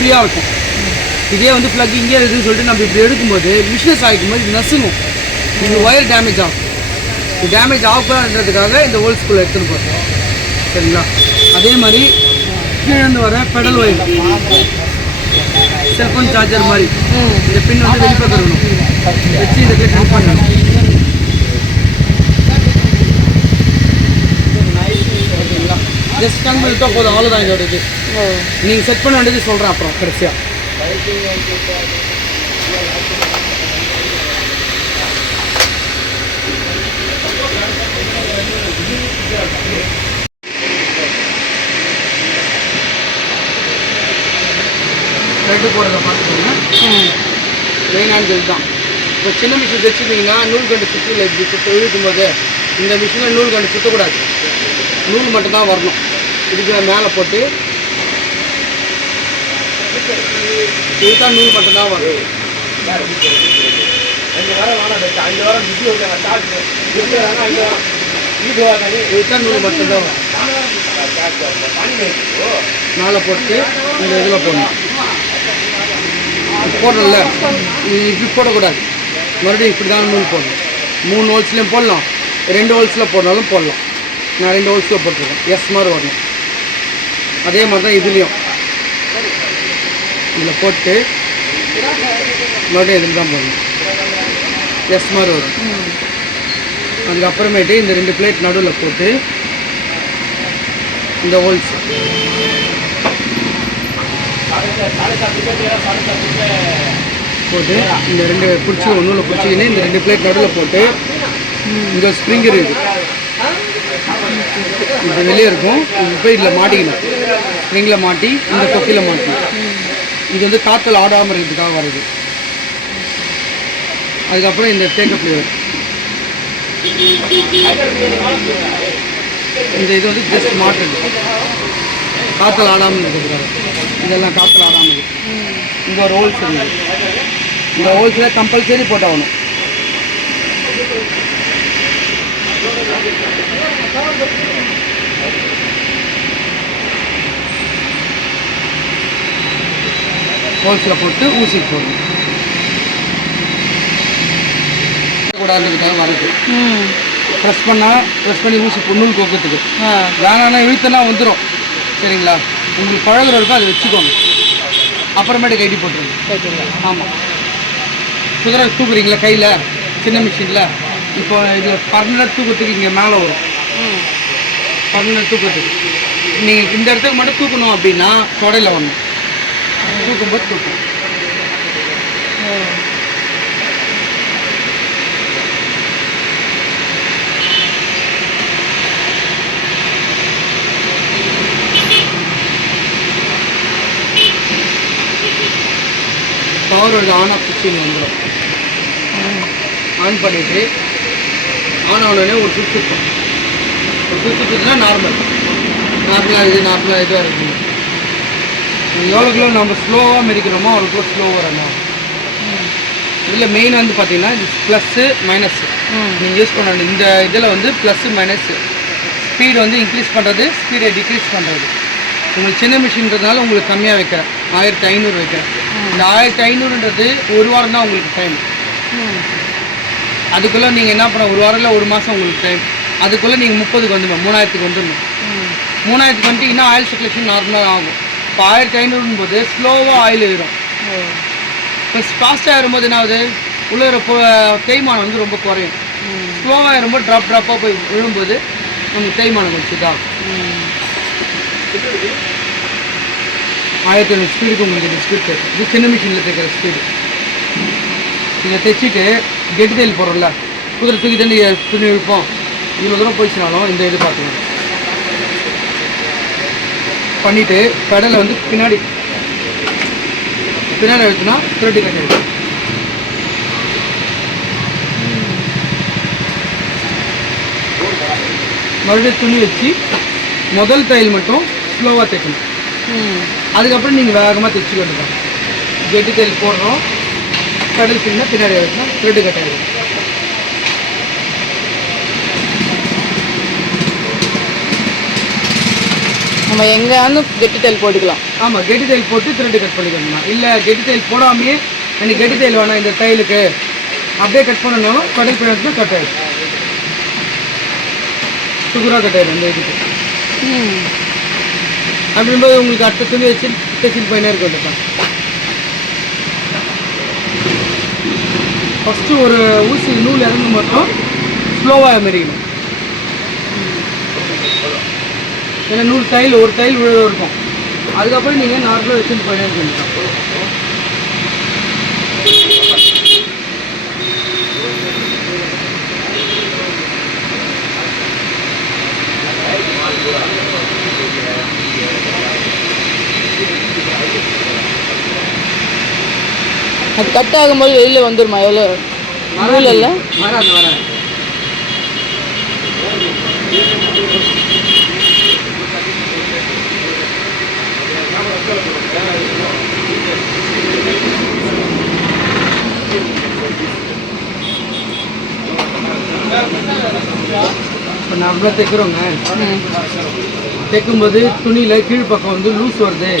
ஃப்ரீயாக இருக்கும். இதே வந்து ப்ளக் இங்கே இருக்குதுன்னு சொல்லிட்டு நம்ம இப்படி எடுக்கும்போது மிஷினஸ் ஆகிக்கும்போது இது நசுங்கும், இது ஒயர் டேமேஜ் ஆகும். இது டேமேஜ் ஆகக்கூடாதுன்றதுக்காக இந்த ஹோல் ஸ்கூலில் எடுத்துகிட்டு போகிறோம். சரிங்களா? அதே மாதிரி கீழேருந்து வர பெடல் ஒயர், செல்ஃபோன் சார்ஜர் மாதிரி இந்த பின் வந்து வெளிப்பக்கம் இருக்கணும், வச்சு இதை கட் பண்ணணும். ஜஸ்ட் கண் பண்ணிட்டா போதும், அவ்வளோதான் இதோட இது. நீங்கள் செட் பண்ண வேண்டியது சொல்கிறேன் அப்புறம் கடைசியாக. த்ரெட்டு போடுறத பார்த்துக்கோங்க. மெயினான இது தான். இப்போ சின்ன மிஷின் வச்சுக்கிட்டிங்கன்னா நூல் கண்டு சுற்றில் இப்படி இழுக்கும் போது இந்த மிஷினில் நூல் கண்டு சுற்றக்கூடாது, நூல் மட்டும்தான் வரணும். இதுக்கு மேலே போட்டு இதுதான் நூல் மட்டும்தான் வரும். இதுதான் நூல் மட்டும்தான் வரும். மேலே போட்டு இந்த இதில் போடணும். போடணும்ல, இப்படி போடக்கூடாது, மறுபடியும் இப்படி தான் நூல் போடணும். 3 ஹோல்ஸ்லேயும் போடலாம், 2 ஹோல்ஸில் போடனாலும் போடலாம். நான் 2 ஹோல்ஸில் போட்டிருக்கேன், எஸ் மாதிரி வரணும். அதே மாதிரி தான் இதுலேயும் இதில் போட்டு மறுபடியும் இதில் தான் போடணும், எஸ் மாதிரி வரும். அதுக்கப்புறமேட்டு இந்த 2 பிளேட் நடுவில் போட்டு இந்த ஹோல்ஸ் போட்டு இந்த 2 பிடிச்சி ஒன்றுல பிடிச்சிக்கின்னு இந்த 2 பிளேட் நடுவில் போட்டு இந்த ஸ்ப்ரிங் இருக்குது, இது வெளியே இருக்கும், இது போய் இதில் மாட்டிக்கணும். ஸ்ப்ரிங்கில் மாட்டி இந்த கொக்கியில் மாட்டணும். இது வந்து காற்றல் ஆடாமல் இருக்கிறதுக்காக வருது. அதுக்கப்புறம் இந்த டேக்கப் லிவர், இந்த இது வந்து ஜஸ்ட் மாட்டுது காற்றல் ஆடாமல் இருக்கிறதுக்காக. இதெல்லாம் காற்றல் ஆடாமல் இருக்குது. இங்கே ஒரு ஹோல்ஸ் இருக்குது, இந்த ஹோல்ஸில் கம்பல்சரி போட்டாகணும். ஹோல்ஸில் போட்டு ஊசி போடணும். கூடாதுக்காக வருது. ப்ரெஸ் பண்ணி ஊசி நூல் கோக்கிறதுக்கு வேணான்னா இழுத்தெல்லாம் வந்துடும். சரிங்களா? உங்களுக்கு பழகுற இருக்கும், அதை வச்சுக்கோங்க. அப்புறமேட்டு கைட்டி போட்டுருங்க. ஆமாம், குதிரை தூக்குறீங்களா கையில் சின்ன மிஷினில், இப்போ இது பர்மனெண்ட் தூக்கிறதுக்கு இங்கே மேலே வரும். பர்மனெண்ட் தூக்கிறதுக்கு நீங்கள் இந்த இடத்துக்கு மட்டும் தூக்கணும் அப்படின்னா தொடையில் வரணும். தூக்கும்போது தூக்கும். பவர் வந்து ஆன் ஆஃப் சுவிட்சிங் வந்துடும். ஆன் பண்ணிவிட்டு ஆன் ஆனோடனே ஒரு சுவிட்ச் இருக்கும். ஒரு சுவிட்ச் சுற்றுனா நார்மலாக இதுவாக இருக்குங்க. எவ்வளோக்குள்ள நம்ம ஸ்லோவாக மிதிக்கிறோமோ அவ்வளோக்குள்ள ஸ்லோவாக வரணும். இதில் மெயின் வந்து பார்த்தீங்கன்னா இது ப்ளஸ்ஸு மைனஸ்ஸு நீங்கள் யூஸ் பண்ண வேண்டிய இந்த இதில் வந்து ப்ளஸ்ஸு மைனஸ்ஸு ஸ்பீடு வந்து இன்க்ரீஸ் பண்ணுறது, ஸ்பீடை டிக்ரீஸ் பண்ணுறது. உங்களுக்கு சின்ன மிஷின்றதுனால உங்களுக்கு கம்மியாக வைக்கிறேன், 1500 வைக்கிறேன். இந்த 1500ன்றது ஒரு வாரம் தான் உங்களுக்கு டைம். அதுக்குள்ளே நீங்கள் என்ன பண்ண, ஒரு வாரம் இல்லை ஒரு மாதம் உங்களுக்கு டைம். அதுக்குள்ளே நீங்கள் 30க்கு வந்துடணும், 3000க்கு வந்துடணும். 3000க்கு வந்துட்டிங்கன்னா ஆயில் சர்க்குலேஷன் நார்மலாக ஆகும். இப்போ 1500 போது ஸ்லோவாக ஆயில் ஏறும். இப்போ ஃபாஸ்ட்டாக ஏறும்போது என்ன ஆகுது, உள்ள தேய்மானம் வந்து ரொம்ப குறையும். ஸ்லோவாக ஏறும்போது ட்ராப்பாக போய் விழும்போது நமக்கு தேய்மானம் கொஞ்சம் இதாகும். 1500 ஸ்பீடுக்கு உங்களுக்கு இந்த ஸ்பீடு இது சின்ன மிஷினில் தைக்கிற ஸ்பீடு. இதை தைச்சிட்டு கெட்டு தையல் போடுறோம்ல, குதிரை தூக்கி தண்ணி துணி இழுப்போம், இவ்வளோ தூரம் போயிடுச்சுனாலும் இந்த இது பார்த்துக்கணும். பண்ணிவிட்டு கடலை வந்து பின்னாடி எடுத்துனா த்ரெட்டு கட் ஆகிடும். மறுபடியும் துணி வச்சு முதல் தையல் மட்டும் ஸ்லோவாக தைக்கணும். அதுக்கப்புறம் நீங்கள் வேகமாக தைச்சி கொண்டுக்கலாம். கெட்டு தையல் போடுறோம், கடல் பின்னாடி வச்சுனா த்ரெட்டு கட் ஆகிடும். நம்ம எங்கேயாவது கெட்டி தையல் போட்டுக்கலாம். ஆமாம், கெட்டி தையல் போட்டு த்ரெட்டு கட் பண்ணிக்கணும்னா, இல்லை கெட்டி தையல் போடாமையே எனக்கு கெட்டி தையல் வேணாம் இந்த தையலுக்கு அப்படியே கட் பண்ணனாலும் கடல் பின்னாடி கட் ஆகிடும், சுகராக கட் ஆகிடும் இந்த இதுக்கு. அப்படின்போது உங்களுக்கு அடுத்த துணி வச்சு தைச்சிட்டு போயினே இருக்க வேண்டியதான். ஃபஸ்ட்டு ஒரு ஊசி நூல் இறங்கு மட்டும் ஸ்லோவாக மெரிக்கணும். ஏன்னா நூல் தையல் ஒரு தையல் விழுத இருக்கும், அதுக்கப்புறம் நீங்கள் நார்மலாக வச்சுட்டு போயினே இருக்க வேண்டியதான். அது கட் ஆகும்போது வெளியில் வந்துடுமா? எவ்வளோ நூல் இல்லை? வராது வராது. இப்போ நம்மள தைக்கிறோங்க, தைக்கும்போது துணியில் கீழ்ப்பக்கம் வந்து லூஸ் வருது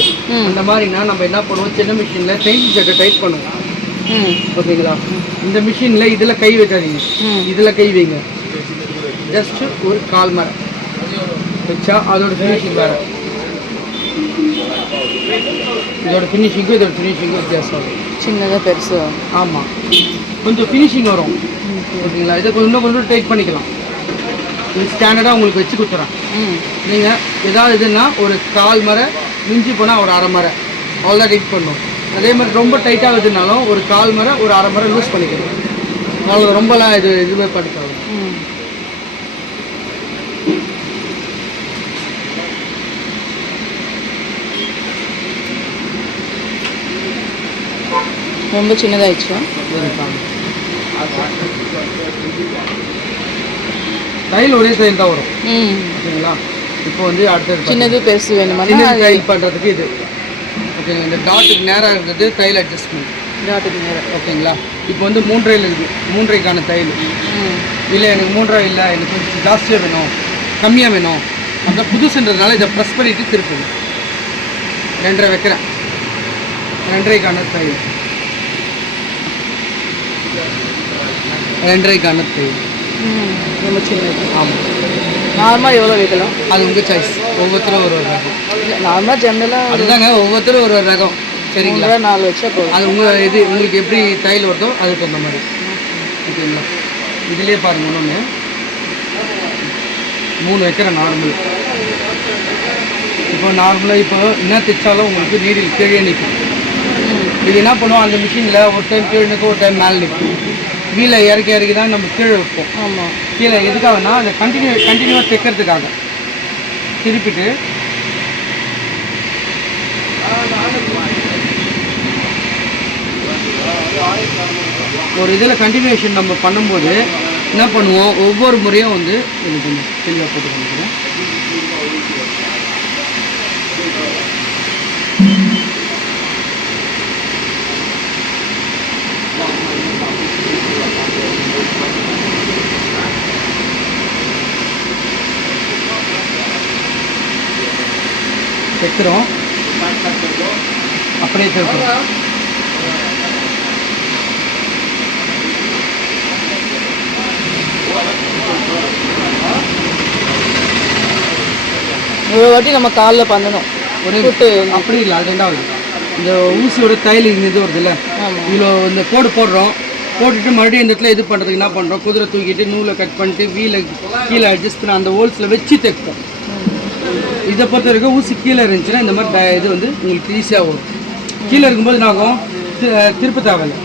அந்த மாதிரினா நம்ம என்ன பண்ணுவோம், சின்ன மிஷினில் டைட் ஜக்கை டைட் பண்ணுவோம். ஓகேங்களா? இந்த மிஷினில் இதில் கை வைக்காதீங்க, இதில் கை வைங்க. ஜஸ்ட்டு ஒரு கால் மரம் வச்சா அதோட ஃபினிஷிங் வேறு. இதோட ஃபினிஷிங்கும் இதோட ஃபினிஷிங்கும் வித்தியாசம் வரும். சின்னதாக பெருசு. ஆமாம், கொஞ்சம் ஃபினிஷிங் வரும். ஓகேங்களா? இதை கொஞ்சம் டைட் பண்ணிக்கலாம். இது ஸ்டாண்டர்டாக உங்களுக்கு வச்சு கொடுத்துறேன். நீங்கள் ஏதாவது இதுன்னா ஒரு கால் மரை மிஞ்சி போனால் ஒரு அரை மரை அவ்வளோதான் டைட் பண்ணும். அதே மாதிரி ரொம்ப டைட்டாக இருக்குதுனாலும் ஒரு கால் மரை ஒரு அரை மரை லூஸ் பண்ணிக்கணும். அவ்வளோ ரொம்பலாம் இதுவே பண்ணிக்காது. ரொம்ப சின்னதாகிடுச்சு. தையல் ஒரே தையல் தான் வரும். ஓகேங்களா? இப்போ வந்து அடுத்தது சின்னது பெருசு வேணுமா? தையல் பண்ணுறதுக்கு இது ஓகேங்களா? இந்த டாட்டுக்கு நேராக இருந்தது தையல் அட்ஜஸ்ட்மெண்ட். டாட்டுக்கு நேராக ஓகேங்களா? இப்போ வந்து 3.5 இருக்குது, 3.5க்கான தையல். இல்லை எனக்கு 3.5 இல்லை, எனக்கு கொஞ்சம் ஜாஸ்தியாக வேணும், கம்மியாக வேணும், அந்த புதுசுன்றதுனால இதை ப்ரெஸ் பண்ணிவிட்டு திருப்பணும். 2.5 வைக்கிறேன், 2.5க்கான தையல், 2.5க்கான தையல். ரொம்ப சின்னது. ஆமாம். நார்மலாக எவ்வளோ வைக்கலாம்? அது உங்கள் சாய்ஸ். ஒவ்வொருத்தரும் ஒரு ரகம். நார்மலாக ஜென்ரலாக அதுதாங்க, ஒவ்வொருத்தரும் ஒரு ரகம். சரிங்களா? 4 வச்சா போதும். அது உங்களுக்கு எப்படி தையல் வருதோ அதுக்கு தகுந்த மாதிரி. ஓகேங்களா? இதுலேயே பாருங்கள், ஒன்று 3 வைக்கிற நார்மல். இப்போ நார்மலாக இப்போ என்ன தைச்சாலும் உங்களுக்கு நீடில் கீழே நிற்கும். இது என்ன பண்ணுவோம், அந்த மிஷினில் ஒரு டைம் கீழே நிற்கும், ஒரு டைம் மேலே நிற்கும். வீலை இறக்கி தான் நம்ம கீழே வைப்போம். ஆமாம், கீழே எதுக்காகனா அதை கண்டினியூவாக தைக்கிறதுக்காக. திருப்பிட்டு ஒரு இதில் கண்டினியூஷன் நம்ம பண்ணும்போது என்ன பண்ணுவோம், ஒவ்வொரு முறையும் வந்து எனக்கு தெளிவாக போட்டு பண்ணிக்கிறேன். தைக்கிறோம், அப்படியே தைக்கிறோம். ஒரு வாட்டி நம்ம காலில் பண்ணணும். ஒரு அப்படி இல்லை, அது 2வது இந்த ஊசியோட தையல் இது வருது இல்லை, இவ்வளோ இந்த கோடு போட்டுட்டு மறுபடியும் இந்த இடத்துல இது பண்ணுறதுக்கு என்ன பண்ணுறோம், குதிரை தூக்கிட்டு நூலை கட் பண்ணிட்டு வீலை கீழே அட்ஜஸ்ட் பண்ணி அந்த ஹோல்ஸில் வச்சு தைப்போம். இதை பொறுத்த வரைக்கும் ஊசி கீழே இருந்துச்சுன்னா இந்த மாதிரி இது வந்து உங்களுக்கு ஈஸியாக வரும். கீழே இருக்கும்போது நாங்கள் திருப்ப தேவையில்லை,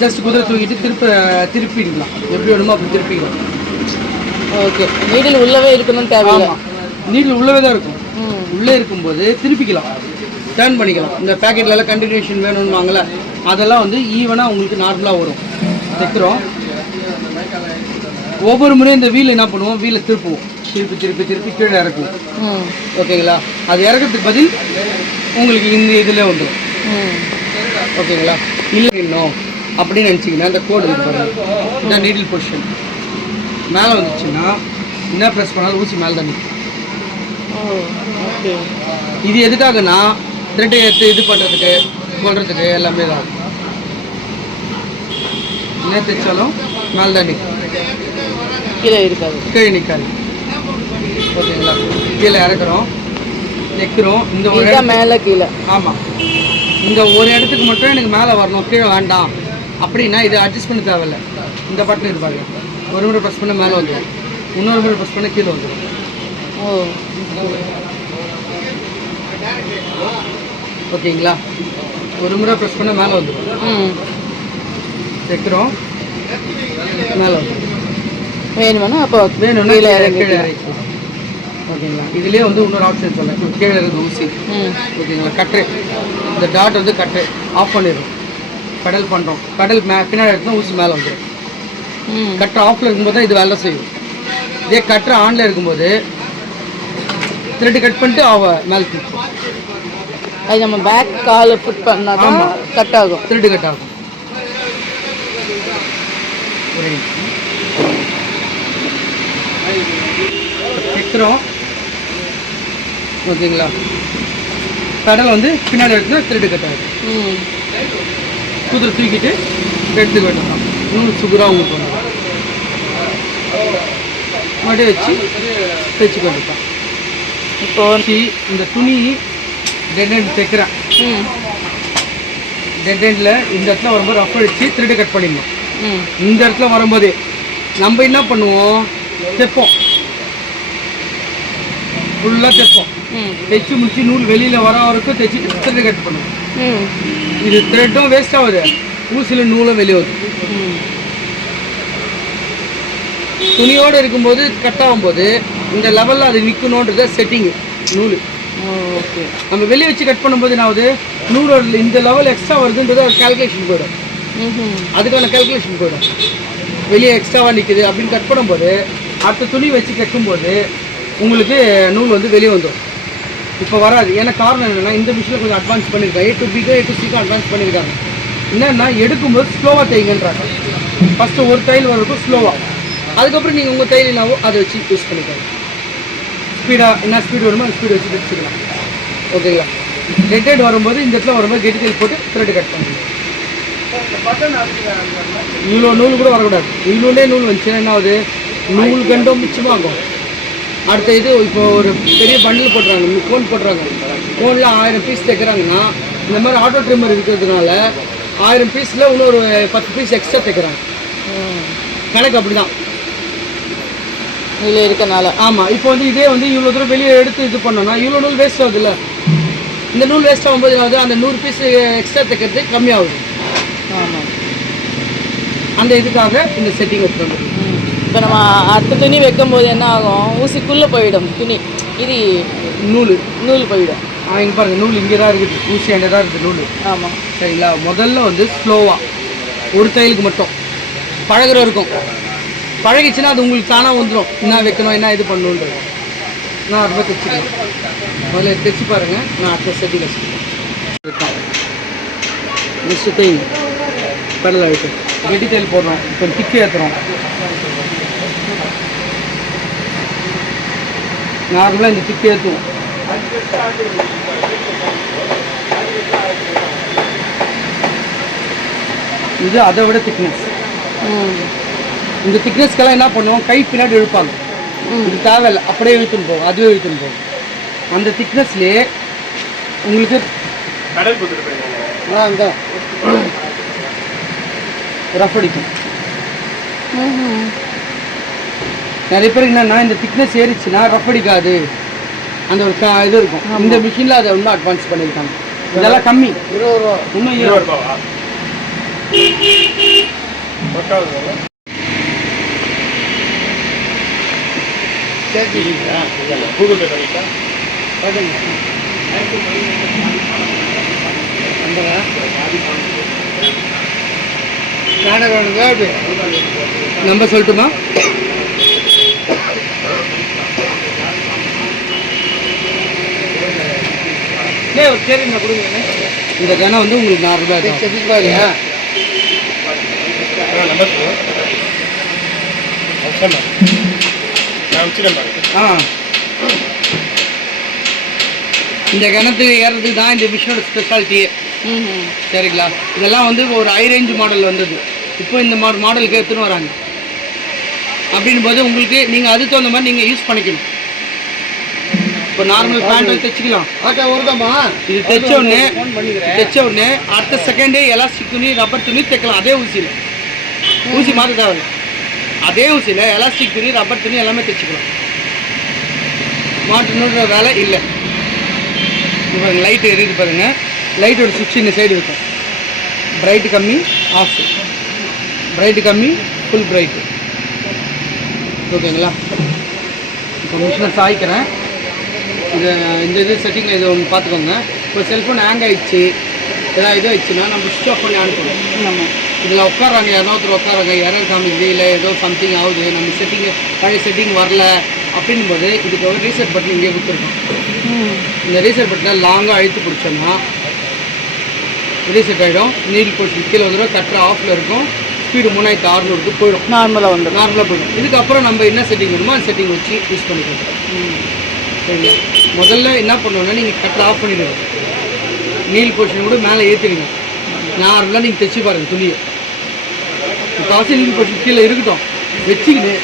ஜஸ்ட் குதிரை தூக்கிட்டு திருப்பிடலாம், எப்படி வேணுமோ அப்படி திருப்பிக்கலாம். ஓகே, நீடில் உள்ளவே இருக்கணும்னு தேவையில்லை. நீடில் உள்ளவே தான் இருக்கும். உள்ளே இருக்கும்போது திருப்பிக்கலாம், டர்ன் பண்ணிக்கலாம். இந்த பேக்கெட்லலாம் கண்டினியூஷன் வேணும்னு வாங்கல, அதெல்லாம் வந்து ஈவனாக உங்களுக்கு நார்மலாக வரும். தைக்கிறோம், ஒவ்வொரு முறையும் இந்த வீல் என்ன பண்ணுவோம், வீலை திருப்புவோம், திருப்பி கீழே இறக்குவோம். ஓகேங்களா? அது இறக்கிறதுக்கு பதில் உங்களுக்கு இந்த இதில் வந்துடும். ஓகேங்களா? இல்லை இன்னும் அப்படின்னு நினச்சிங்கன்னா இந்த கோடு இந்த நீடில் பொசிஷன் மேலே வந்துச்சுன்னா என்ன ப்ரெஸ் பண்ணாலும் ஊசி மேலே தான் நிற்கும். ஓ ஓகே. இது எதுக்காகனா த்ரெட்டை எடுத்து இது பண்ணுறதுக்கு கொள்றதுக்கு எல்லாமே தான். என்ன தைச்சாலும் மேலே தான் நிற்கும், கீழே இருக்காது. கீழே நிற்காது. ஓகேங்களா? கீழே இறக்குறோம், வைக்கிறோம். இந்த ஒரு இதுதான் மேலே கீழே. ஆமாம், இந்த ஒரு இடத்துக்கு மட்டும் எனக்கு மேலே வரணும், கீழே வேண்டாம் அப்படின்னா இது அட்ஜஸ்ட் பண்ண தேவையில்லை. இந்த பட்டன் இருப்பாங்க, ஒரு முறை ப்ரெஸ் பண்ண மேலே வந்துடும், இன்னொரு முறை ப்ரெஸ் பண்ண கீழே வந்துடும். ஓ ஓகேங்களா? ஒரு முறை ப்ரெஸ் பண்ண மேலே வந்துடும். ம். வைக்கிறோம், மேலே வந்துடும். வேணுமானா அப்போ வேணும்னா கீழே கீழே இறங்கி. கீழே இறக்கி. ஓகேங்களா? இதுலேயே வந்து இன்னொரு ஆப்ஷன் சொல்லேன், கீழே இருக்குது ஊசி. ம். ஓகேங்களா? கட்டு, இந்த டாட் வந்து கட்டு ஆஃப் பண்ணிடும். பெடல் பண்ணுறோம், பெடல் பின்னாடி எடுத்து ஊசி மேலே வந்துடும். ம். கட்டர் ஆஃபில் இருக்கும்போது தான் இது வேலை செய்யும். இதே கட்டர் ஆனில் இருக்கும்போது த்ரெட்டு கட் பண்ணிட்டு மேலே தூக்கும். அது நம்ம பேக் கால் புட் பண்ணால் தான் கட் ஆகும். த்ரெட்டு கட் ஆகும். வைக்கிறோம். ஓகேங்களா? பெடல் வந்து பின்னாடி எடுத்து த்ரெட்டு கட் ஆகும். ம். குதிரை தூக்கிட்டு எடுத்து வெட்டலாம். இன்னும் சுகராக உங்களுக்கு வந்துடும். மறுபடியும் வச்சு தைச்சு கொண்டுப்பேன். இப்போ இந்த துணி டெட் ஹேண்ட் தைக்கிறேன். ம். டெட் ஹேண்டில் இந்த இடத்துல வரும்போது ரஃப் அடிச்சு த்ரெட்டு கட் பண்ணிடணும். ம். இந்த இடத்துல வரும்போதே நம்ம என்ன பண்ணுவோம், தைப்போம், ஃபுல்லாக தைப்போம். ம். தைச்சு முடிச்சு நூல் வெளியில் வர வரைக்கும் தைச்சிட்டு த்ரெட்டு கட் பண்ணுவோம். ம். இது த்ரெட்டும் வேஸ்ட் ஆகுது, ஊசியில் நூலும் வெளியே வருது. ம். துணியோடு இருக்கும்போது கட் ஆகும்போது இந்த லெவலில் அது நிற்கணுன்றது செட்டிங்கு நூல். ஓகே. நம்ம வெளியே வச்சு கட் பண்ணும்போது என்ன ஆகுது, நூலோட இந்த லெவல் எக்ஸ்ட்ரா வருதுன்றது அது கால்குலேஷன் போயிடும். அதுக்கான கால்குலேஷன் போயிடும். வெளியே எக்ஸ்ட்ராவாக நிற்குது அப்படின்னு கட் பண்ணும்போது அடுத்த துணி வச்சு தைக்கும்போது உங்களுக்கு நூல் வந்து வெளியே வந்துடும். இப்போ வராது. ஏன்னா காரணம் என்னென்னா இந்த மிஷினில் கொஞ்சம் அட்வான்ஸ் பண்ணியிருக்காங்க. A to B A to C advance பண்ணியிருக்காங்க. என்னென்னா எடுக்கும்போது ஸ்லோவாக தைங்கன்றாங்க. ஃபஸ்ட்டு ஒரு தையல் வரைக்கும் ஸ்லோவாக, அதுக்கப்புறம் நீங்கள் உங்கள் தையல் என்னவோ அதை வச்சு யூஸ் பண்ணிக்கலாம். ஸ்பீடாக என்ன ஸ்பீடு வருமோ அந்த ஸ்பீடு வச்சு தைச்சிக்கலாம். ஓகேங்களா? டெட் ஹெட் வரும்போது இந்த இடத்துல வரும்போது கெட்டி தையல் போட்டு த்ரெட் கட் பண்ணுங்க. இவ்வளோ நூல் கூட வரக்கூடாது. இவ்வளோலே நூல் வந்துச்சுன்னா என்ன ஆகுது, நூல் கண்டும் மிச்சமாகும். அடுத்த இது இப்போ ஒரு பெரிய பண்டில் போட்டுறாங்க, கோன் போட்டுறாங்க. கோனில் 1000 பீஸ் தைக்கிறாங்கன்னா இந்த மாதிரி ஆட்டோ ட்ரிம்மர் இருக்கிறதுனால 1000 பீஸில் இன்னொரு 10 பீஸ் எக்ஸ்ட்ரா தைக்கிறாங்க. கணக்கு அப்படி தான் இதில் இருக்கனால. ஆமாம். இப்போ வந்து இதே வந்து இவ்வளோ தூரம் வெளியே எடுத்து இது பண்ணோம்னா இவ்வளோ நூல் வேஸ்ட் ஆகுதுல்ல. இந்த நூல் வேஸ்ட் ஆகும்போது என்ன ஆகுது, அந்த 100 பீஸ் எக்ஸ்ட்ரா தைக்கிறது கம்மியாகுது. ஆமாம். அந்த இதுக்காக இந்த செட்டிங் எடுத்துகிட்டு வந்து இப்போ நம்ம அடுத்த துணி வைக்கும்போது என்ன ஆகும், ஊசிக்குள்ளே போயிடும் துணி, இது நூல் போயிடும். இங்கே பாருங்கள், நூல் இங்கே தான் இருக்குது, ஊசி அங்கே தான் இருக்குது நூல். ஆமாம். சரிங்களா? முதல்ல வந்து ஸ்லோவாக ஒரு தையலுக்கு மட்டும் பழகிற இருக்கும். பழகிச்சுன்னா அது உங்களுக்கு தானாக வந்துடும், என்ன வைக்கணும் என்ன இது பண்ணணுன்றது. நான் அதை தைச்சிக்கிறேன். முதல்ல தைச்சி பாருங்கள், நான் அடுத்த செட்டிங் வச்சுக்கிறேன். நெக்ஸ்ட்டு தைங்க, கடலை ஆகிட்டு கெட்டி தையல் போடுறோம். இப்போ திக்கி ஏற்றுறோம். நார்மலாக இந்த திக்கி ஏற்றுவோம். இது அதை விட திக்னஸ். இந்த திக்னஸ்க்கெல்லாம் என்ன பண்ணுவோம், கை பின்னாடி இழுப்பாங்க. இது தேவையில்லை, அப்படியே இழுத்துன்னு போகும், அதுவே இழுத்துன்னு போகும். அந்த திக்னஸ்லேயே உங்களுக்கு அந்த ரஃப் அடிக்கும். நிறைய பேர் என்னன்னா இந்த திக்னஸ் ஏறிச்சுன்னா ரஃப் அடிக்காது, அந்த ஒரு இது இருக்கும். இந்த மிஷினில் அதை இன்னும் அட்வான்ஸ் பண்ணியிருக்காங்க. இதெல்லாம் கம்மி, 20 ரூபா, இன்னும் 20 ரூபா. நம்பர் சொல்லட்டுமா? இந்த கணம் வந்து உங்களுக்கு நார்மலாக இந்த கிணத்துக்கு ஏறதுக்கு தான் இந்த மிஷினோட ஸ்பெஷாலிட்டியே. சரிங்களா? இதெல்லாம் வந்து ஒரு ஹை ரேஞ்ச் மாடல் வந்தது. இப்போ இந்த மாடலுக்கு எடுத்துன்னு வராங்க. அப்படின் போது உங்களுக்கு நீங்கள் அதுக்கு தகுந்த மாதிரி நீங்கள் யூஸ் பண்ணிக்கணும். இப்போ நார்மல் பேண்ட் தைச்சிக்கலாம். இது தைச்ச உடனே அடுத்த செகண்டே எலாஸ்டிக் துணி ரப்பர் துணி தைக்கலாம். அதே ஊசியில் ஊசி மாற்ற தேவை. அதே ஊசியில் எலாஸ்டிக் துணி ரப்பர் துணி எல்லாமே தைச்சிக்கலாம். மாற்றணுன்ற வேலை இல்லை. இப்போ லைட் எரியுது பாருங்கள். லைட்டோட சுவிட்ச் இந்த சைடு இருக்கும். பிரைட்டு கம்மி, ஆஃப். பிரைட்டு கம்மி, ஃபுல் பிரைட்டு. ஓகேங்களா? இப்போ மிஷினை சாய்க்கிறேன். இந்த இது செட்டிங்கில் இது ஒன்று பார்த்துக்கோங்க. இப்போ செல்ஃபோன் ஹேங் ஆகிடுச்சு, ஏதாவது இது ஆயிடுச்சுன்னா நம்ம சுவிட்ச் ஆஃப் பண்ணி அனுப்பணும். இதில் உட்காராங்க, யாரோ ஒருத்தர் உட்காராங்க, எரர் காமிக்குது, இல்லை ஏதோ சம்திங் ஆகுது, நம்ம செட்டிங்கு பழைய செட்டிங் வரல அப்படின் போது இதுக்கு ஒரு ரீசெட் பட்டன் இங்கே கொடுத்துருக்கோம். இந்த ரீசெட் பட்டனை லாங்காக அழுத்து பிடிச்சோம்னா ரீசெட் ஆகிடும். நீல் போச்சு கீழே வந்துடும். கட்டர் ஆஃபில் இருக்கும். ஸ்பீடு 3600 போயிடும். நார்மலாக போயிடும். இதுக்கப்புறம் நம்ம என்ன செட்டிங் வேணுமோ அந்த செட்டிங் வச்சு யூஸ் பண்ணிக்கலாம். சரிங்களா? முதல்ல என்ன பண்ணுவோன்னா நீங்கள் கட்டர் ஆஃப் பண்ணிடுங்க. நீல் போர்ஷன் கூட மேலே ஏற்றிடுங்க. நார்மலாக நீங்கள் தைச்சி பாருங்கள் துணியை. இப்போ அவசியம் நீல் போர்ஷன் கீழே இருக்கட்டும். வச்சுக்கின்னு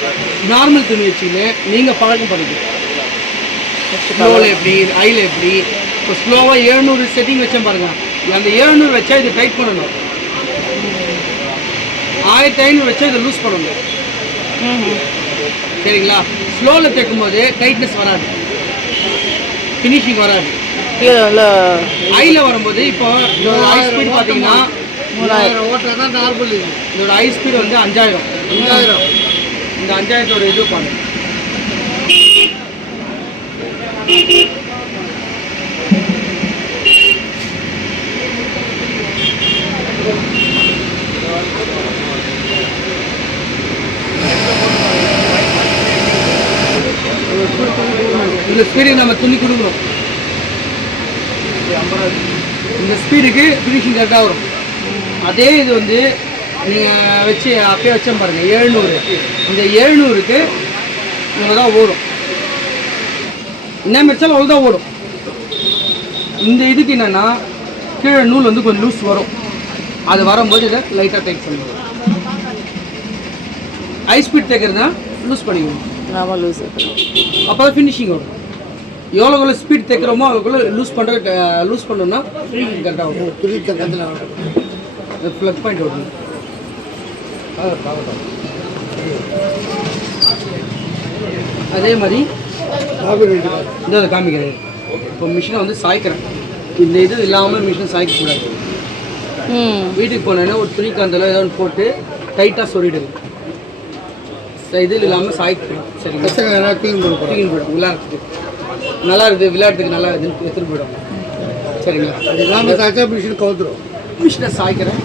நார்மல் துணி வச்சுக்கின்னு நீங்கள் பழக்கம் பண்ணிக்கணும். ஸ்லோவில் எப்படி, ஐயில் எப்படி. இப்போ ஸ்லோவாக 700 செட்டிங் வச்சேன் பாருங்கள். அந்த 700 வச்சா இதை டைட் பண்ணணும். 1500 வச்சா இதை லூஸ் பண்ணணும். சரிங்களா? ஸ்லோவில் தைக்கும் போது டைட்னஸ் வராது, ஃபினிஷிங் வராது. ஐயில் வரும்போது இப்போ இதோட ஹை ஸ்பீட் பார்த்தீங்கன்னா 3000 ஓட்டில் தான் நார்மல். இதோட ஹை ஸ்பீடு வந்து 5000. இந்த 5000ஓட இது பாருங்க. இந்த ஸ்பீடுக்கு நம்ம துணி கொடுக்கணும். இந்த ஸ்பீடுக்கு ஃபினிஷிங் கரெக்டாக வரும். அதே இது வந்து நீங்கள் வச்சு அப்பயே வச்சேன் பாருங்கள் 700. இந்த 700க்கு இவ்வளோ தான் ஓடும். என்ன வச்சாலும் அவ்வளோ தான் ஓடும். இந்த இதுக்கு என்னென்னா கீழே நூல் வந்து கொஞ்சம் லூஸ் வரும். அது வரும்போது இதை லைட்டாக டைட் பண்ணுவோம். ஹை ஸ்பீட் தைக்கிறதுனா லூஸ் பண்ணிக்கணும். அப்போ தான் ஃபினிஷிங் வரும். எவ்வளோக்குள்ள ஸ்பீட் தைக்கிறோமோ அவ்வளோக்குள்ள லூஸ் பண்ணோம்னா ஃபினிஷிங் கரெக்டாக வரும். ப்ளக் பாயிண்ட் வரும். அதே மாதிரி இந்த காமிக்கிறது. இப்போ மிஷினை வந்து சாய்க்கிறேன். இந்த இது இல்லாமல் மிஷினை சாய்க்கக்கூடாது. வீட்டுக்கு போனேன்னா ஒரு துணி காந்தல ஏதோ ஒன்று போட்டு டைட்டாக சொல்லிடுது. இது இல்லாமல் சாய்க்கிறோம். சரிங்களா? க்ளீன் போயிடும். விளையாடுறதுக்கு நல்லா இருக்குது, விளையாடுறதுக்கு நல்லா இருக்குதுன்னு எடுத்துகிட்டு போயிடும். சரிங்களா? அது இல்லாமல் சாய்ச்சா மிஷின் கவுத்துரும். மிஷினை சாய்க்கிறேன்.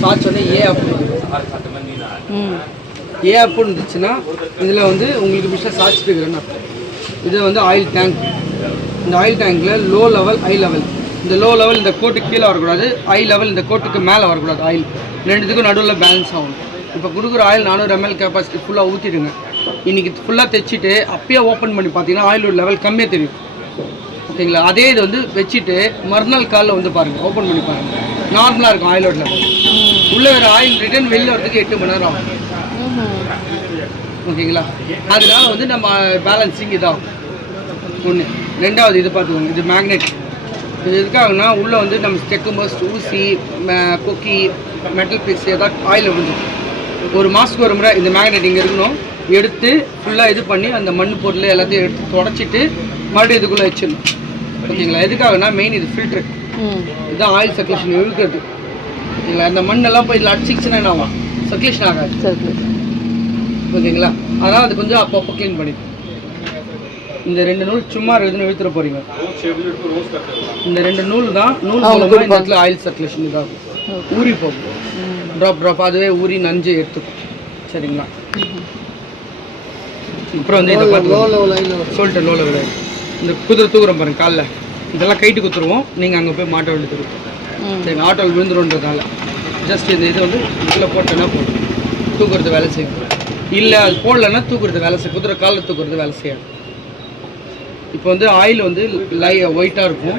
சாய்ச்சோடனே ஏ அப்புன்னு இருந்துச்சுன்னா இதில் வந்து உங்களுக்கு மிஷினை சாய்ச்சிட்டு இருக்கிறேன்னு அர்த்தம். இது வந்து ஆயில் டேங்க். இந்த ஆயில் டேங்கில் லோ லெவல், ஹை லெவல். இந்த லோ லெவல் இந்த கோட்டுக்கு கீழே வரக்கூடாது, ஹை லெவல் இந்த கோட்டுக்கு மேலே வரக்கூடாது. ஆயில் ரெண்டுத்துக்கும் நடுவில் பேலன்ஸ் ஆகணும். இப்போ கொடுக்குற ஆயில் 400 ml கெப்பாசிட்டி ஃபுல்லாக ஊற்றிடுங்க. இன்றைக்கி ஃபுல்லாக தைச்சிட்டு அப்பயே ஓப்பன் பண்ணி பார்த்தீங்கன்னா ஆயிலோட லெவல் கம்மியாக தெரியும். ஓகேங்களா? அதே இது வந்து வச்சுட்டு மறுநாள் காலில் வந்து பாருங்கள், ஓப்பன் பண்ணி பாருங்கள், நார்மலாக இருக்கும் ஆயிலோட லெவல். உள்ளே வர ஆயில் ரிட்டர்ன் வெளில வரதுக்கு 8 மணி நேரம் ஆகும். ஓகேங்களா? அதனால வந்து நம்ம பேலன்சிங் இதாகும். ஒன்று. ரெண்டாவது இது பார்த்துக்கோங்க, இது மேக்னெட். இது எதுக்காகனா உள்ளே வந்து நம்ம ஸ்டெக்கும்போது ஊசி, கொக்கி, மெட்டல் பீஸ் ஏதாவது ஆயில் விழுந்துடும். ஒரு மாதத்துக்கு ஒரு முறை இந்த மேக்னெட் இங்கே இருக்கணும். எடுத்து ஃபுல்லாக இது பண்ணி அந்த மண் பொருள் எல்லாத்தையும் எடுத்து தொடச்சிட்டு மறுபடியும் இதுக்குள்ளே வச்சிடணும். ஓகேங்களா? எதுக்காகனா மெயின் இது ஃபில்ட்ரு. இதுதான் ஆயில் சர்க்குலேஷன் இழுக்கிறது. ஓகேங்களா? அந்த மண்ணெல்லாம் போய் இதில் அடிச்சிக்கிச்சுன்னா என்ன ஆகும்? சர்க்குலேஷன் ஆகாது. ஓகேங்களா? அதனால் அது கொஞ்சம் அப்பப்போ க்ளீன் பண்ணிடும். இந்த 2 நூல் சும்மா எதுன்னு இழுத்துற போகிறீங்க. இந்த 2 நூல் தான் நூல் மூலமாக இந்த இடத்துல ஆயில் சர்க்குலேஷன் இதாகும். ஊறி போகும். ட்ராப் அதுவே ஊறி நஞ்சு எடுத்துக்கும். சரிங்களா? அப்புறம் வந்து இதை பார்த்து சொல்லிட்டு லோ லெவல் இந்த குதிரை தூக்குறோம் பாருங்க காலில், இதெல்லாம் கைட்டு குத்துருவோம். நீங்கள் அங்கே போய் மாட்ட வேண்டியது இருக்கும். சரி, ஆட்டோவில் விழுந்துருன்றதால ஜஸ்ட் இந்த இது வந்து இதில் போட்டோன்னா போதும், தூக்குறது வேலை செய்யும். இல்லை அது போடலன்னா தூக்குறது வேலை செய்யும். குதிரை காலில் தூக்குறது வேலை செய்யாது. இப்போ வந்து ஆயில் வந்து ஒயிட்டாக இருக்கும்,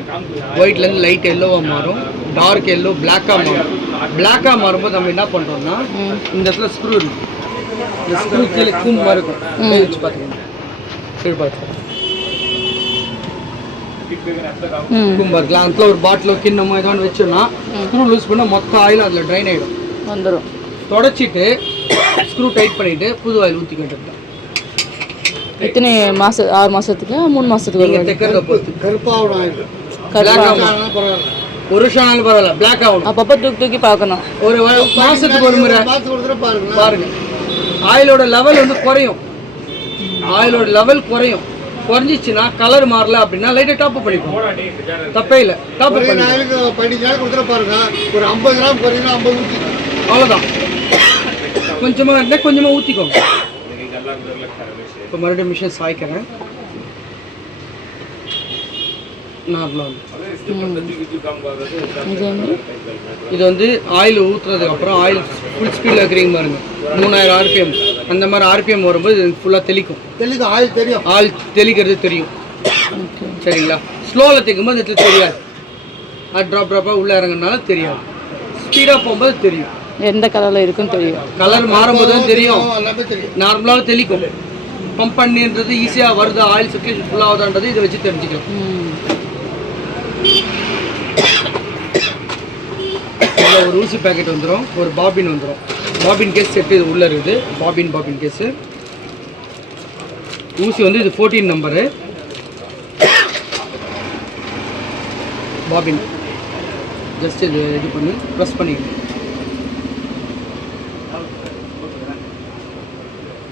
ஒயிட்லேருந்து லைட் எல்லோவாக மாறும், டார்க் எல்லோ பிளாக்காக மாறும். பிளாக்காக மாறும்போது நம்ம என்ன பண்ணுறோம்னா இந்த இடத்துல ஸ்க்ரூ இருக்கும், இந்த ஸ்க்ரூ கீழே கூம்பு மாதிரி இருக்கும், வச்சு பார்த்துக்கோங்க கீழே பார்த்து கூம்பு இருக்கலாம். அதில் ஒரு பாட்டிலோ கிண்ணமோ ஏதோ ஒன்று வச்சோம்னா ஸ்க்ரூ லூஸ் பண்ணால் மொத்த ஆயில் அதில் ட்ரைன் ஆகிடும், வந்துடும். தொடச்சிட்டு ஸ்க்ரூ டைட் பண்ணிவிட்டு புது ஆயில் ஊற்றி கட்டுறது. எத்தனை மாதம்? 6 மாதத்துக்கு 3 மாதத்துக்கு நீங்கள் தைக்கிறத பொறுத்து கருப்பாகணும் ஆயில். பரவாயில்ல, ஒரு வருஷம் ஆனாலும் பரவாயில்ல, பிளாக் ஆகணும். அப்பப்போ தூக்கி தூக்கி பார்க்கணும். ஒரு மாதத்துக்கு ஒரு முறை பாருங்க. ஆயிலோட லெவல் வந்து குறையும், ஆயிலோட லெவல் குறையும். குறைஞ்சிச்சுன்னா கலர் மாறல அப்படின்னா லைட்டாக டாப் பண்ணிப்போம், தப்பே இல்லை. டாப் பாருங்க, ஒரு 50 கிராம் குறையுன்னா 50 ஊற்றி, அவ்வளோதான். கொஞ்சமாக ஊற்றிக்கோங்க. இப்போ மறுபடியும் மிஷின் சாய்க்கிறேன். இது வந்து ஆயில் ஊற்றுறதுக்கு அப்புறம் ஆயில் ஃபுல் ஸ்பீடில் வைக்கிறீங்க பாருங்க, 3000 RPM. அந்த மாதிரி RPM வரும்போது இது ஃபுல்லாக தெளிக்கும். ஆயில் தெரியும், ஆயில் தெளிக்கிறது தெரியும். சரிங்களா? ஸ்லோவில் தைக்கும்போது இடத்துல தெரியாது, அது ட்ராப்பாக உள்ளே இறங்குனால தெரியாது. ஸ்பீடாக போகும்போது தெரியும், எந்த கலரில் இருக்குன்னு தெரியும். கலர் மாறும்போது தான் தெரியும். நார்மலாக தெளிக்கும். பம்ப் பண்ணின்றது ஈஸியாக வருது, ஆயில் சர்க்குலேஷன் ஃபுல்லாக ஆகுதான்றது இதை வச்சு தெரிஞ்சுக்கலாம். இதில் ஒரு ஊசி பேக்கெட் வந்துடும், ஒரு பாபின் வந்துடும். பாபின் கேஸ் செட்டு இது உள்ளே இருக்குது, பாபின் கேஸு. ஊசி வந்து இது 14 நம்பரு பாபின். ஜஸ்ட் இது இது பண்ணி ப்ரெஸ் பண்ணிக்கணும்.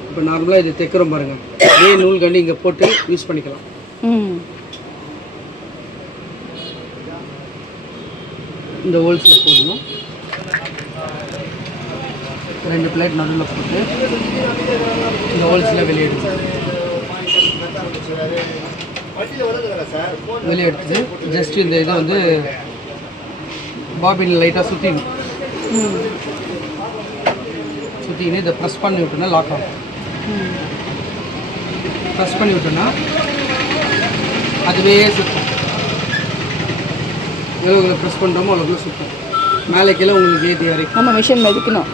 இப்போ நார்மலாக இது தைக்கிறோம் பாருங்கள், இதே நூல் கண்டி இங்கே போட்டு யூஸ் பண்ணிக்கலாம். இந்த ஹோல்ஸில் போடணும், 2 பிளேட் நடுவில் போட்டு இந்த ஹோல்ஸில் வெளியெடுத்து ஜஸ்ட் இந்த இதை வந்து பாபின் லைட்டாக சுற்றிக்கணும். சுற்றிக்கின்னு இதை ப்ரெஸ் பண்ணி விட்டோன்னா லாக் ஆகும். ப்ரெஸ் பண்ணி விட்டோன்னா அதுவே சுற்றும். எவ்வளோ ப்ரெஸ் பண்ணுறோமோ அவ்வளோக்குள்ள சுற்றும். மேலே கீழே உங்களுக்கு ஏற்றி வரைக்கும் நம்ம மிஷின் மெதுக்கணும்.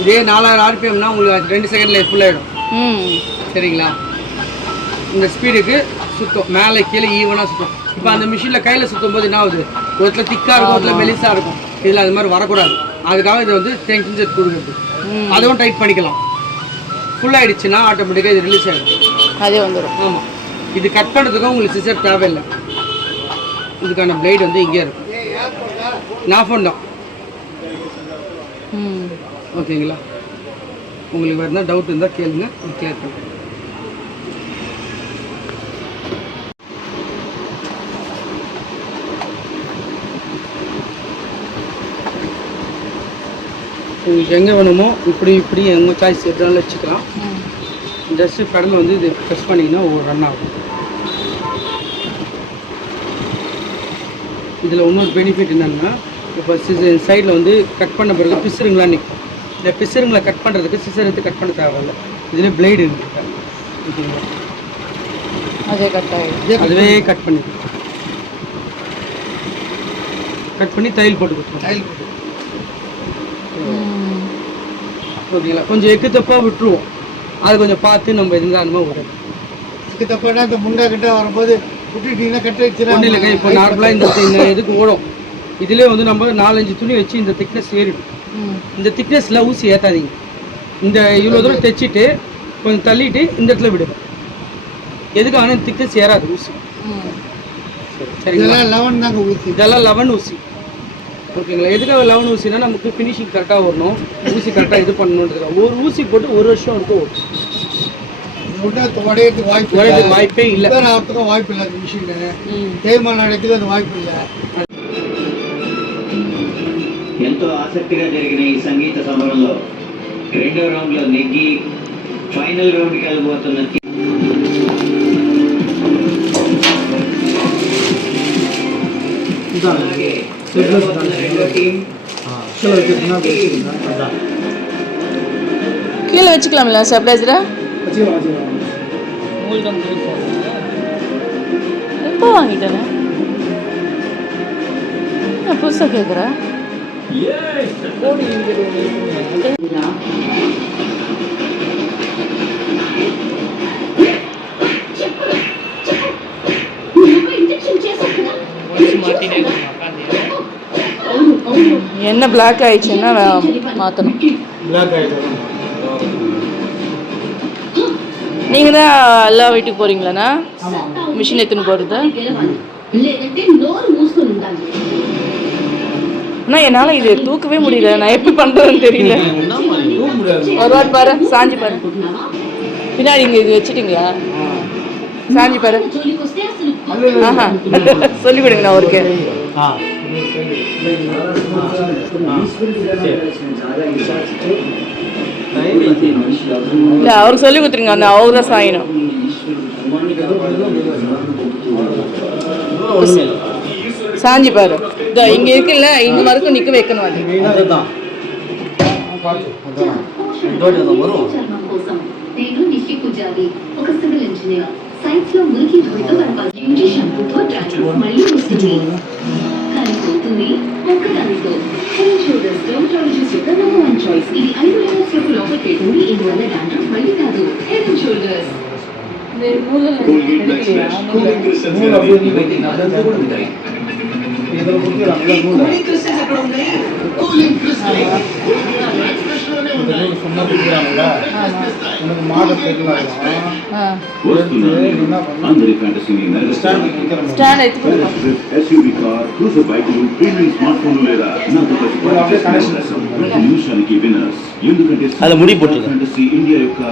இதே 4000 RPMனா உங்களுக்கு 2 செகண்டில் ஃபுல்லாகிடும். சரிங்களா? இந்த ஸ்பீடுக்கு சுற்றும், மேலே கீழே ஈவனாக சுற்றும். இப்போ அந்த மிஷினில் கையில் சுற்றும் போது என்ன ஆகுது, ஒரு இடத்துல திக்காக இருக்கும், ஒரு இடத்துல மெலிசாக இருக்கும். இதில் அது மாதிரி வரக்கூடாது, அதுக்காக இதை வந்து டென்ஷன் செட் கொடுக்குறது. அதுவும் டைட் பண்ணிக்கலாம். ஃபுல்லாகிடுச்சுன்னா ஆட்டோமேட்டிக்காக இது ரிலீஸ் ஆகிடும், அதே வந்துடும். ஆமாம், இது கட் பண்ணுறதுக்கும் உங்களுக்கு சிசர் தேவையில்லை. இதுக்கான பிளேட் வந்து இங்கே இருக்கும். நான் ஃபோன் தான். ஓகேங்களா? உங்களுக்கு வேறு எதாவது டவுட் இருந்தால் கேளுங்க, கிளியர் பண்ணுறேன். உங்களுக்கு எங்கே வேணுமோ இப்படி உங்கள் சாய்ஸ் எதுனாலும் வச்சுக்கலாம். ஜஸ்ட்டு கடலில் வந்து இது ப்ரெஸ் பண்ணிங்கன்னா ஒரு ரன் ஆகும். இதில் இன்னொரு பெனிஃபிட் என்னென்னா, இப்போ சைடில் வந்து கட் பண்ண பிறகு பிசுறுங்களாம் நிற்கும். இந்த பிசுறுங்களை கட் பண்ணுறதுக்கு சிசர் எடுத்து கட் பண்ண தேவையில்லை, இதில் பிளேடு இருக்குது. ஓகேங்களா? அதே கட் ஆகிடும், அதுவே கட் பண்ணி தையல் போட்டு கொடுத்துருவோம். தையல் போட்டு ஓகேங்களா? கொஞ்சம் எக்கு தப்பாக விட்டுருவோம், அது கொஞ்சம் பார்த்து நம்ம நிதானமாக விடணும். எக்கு தப்பானா இந்த முண்டா கிட்ட வரும்போது விட்டுட்டீங்கன்னா கட் ஆகிடுச்சுன்னா ஒன்றும் இல்லைங்க. இப்போ நார்மலாக இந்த இதுக்கு ஓடும், இதிலே வந்து நம்ம 4-5 துணி வச்சு இந்த திக்னஸ் ஏறிடும். இந்த திக்னஸில் ஊசி ஏற்றாதீங்க. இந்த இவ்வளோ தூரம் தைச்சிட்டு கொஞ்சம் தள்ளிட்டு இந்த இடத்துல விடுவோம். எதுக்கு ஆனால் திக்னஸ் ஏறாது ஊசி. சரிங்களா? 11 தாங்க ஊசி, இதெல்லாம் 11 ஊசி. ஓகேங்களா? எதுக்காக 11 ஊசினா நமக்கு ஃபினிஷிங் கரெக்டாக வரணும், ஊசி கரெக்டாக இது பண்ணணுன்றதுக்காக. ஒரு ஊசி போட்டு 1 வருஷம் வரைக்கும் ஓடும். வாய்ப்பே இல்லை, வாய்ப்பு இல்லை. அந்த மிஷின் தேய்மானம் நடக்குது, அது வாய்ப்பு இல்லை. ఎంతో ఆసక్తిగా జరిగిన ఈ సంగీత సమరంలో రెండో రౌండ్లో నెగ్గి ఫైనల్ రౌండ్కి వెళ్ళబోతున్న రెండో టీం கீழே வச்சுக்கலாம்ல ஸ்டெபிளைசரை? எப்போ வாங்கிட்டேனே நான் புதுசாக கேட்குறேன். என்ன பிளாக் ஆயிடுச்சுன்னா மாற்றணும். பிளாக் ஆகிட்டு நீங்கள் தான் எல்லா வீட்டுக்கு போகிறீங்களாண்ணா? மிஷின் எடுத்துன்னு போகிறது? அண்ணா என்னால் இது தூக்கவே முடியல, நான் எப்படி பண்ணுறதுன்னு தெரியல. ஒரு வாட் பாரு, சாஞ்சி பாரு. பின்னாடி இங்கே இது வச்சுட்டிங்களா? சாஞ்சி பாரு. ஆஹா சொல்லி கொடுங்கண்ணா அவருக்கு. இல்லை அவருக்கு சொல்லி கொடுத்துருங்க, அந்த அவர் தான் சாயணும். சாஞ்சி பாரு. இதோ இங்கே இருக்குல்ல, இங்கே வரைக்கும் நிற்க வைக்கணும். నేను నిషి పూజారి, ఒక సివిల్ ఇంజనీర్. సైన్స్ లో మురికి ధూళితో యూజీ షాంపూతో డ్రై మళ్ళీ వస్తుంది కానీ పోతుంది ఒక్కదానితో. హెడ్ అండ్ షోల్డర్స్ డర్మటాలజిస్ట్ యొక్క నంబర్ 1 చాయిస్. ఇది 5 లెవెల్స్ వరకు లోపల పెడుతుంది. ఇందువల్ల డాండ్రఫ్ మళ్ళీ కాదు. హెడ్ అండ్ షోల్డర్స్ స్టాండ్ ఎత్తుకుంటాం. SUV car, cruiser bike, premium smartphone లేదా నిమిషానికి విన్నర్స్. ఎందుకంటే అలా ముడి పుట్టింది. ఇండియా యొక్క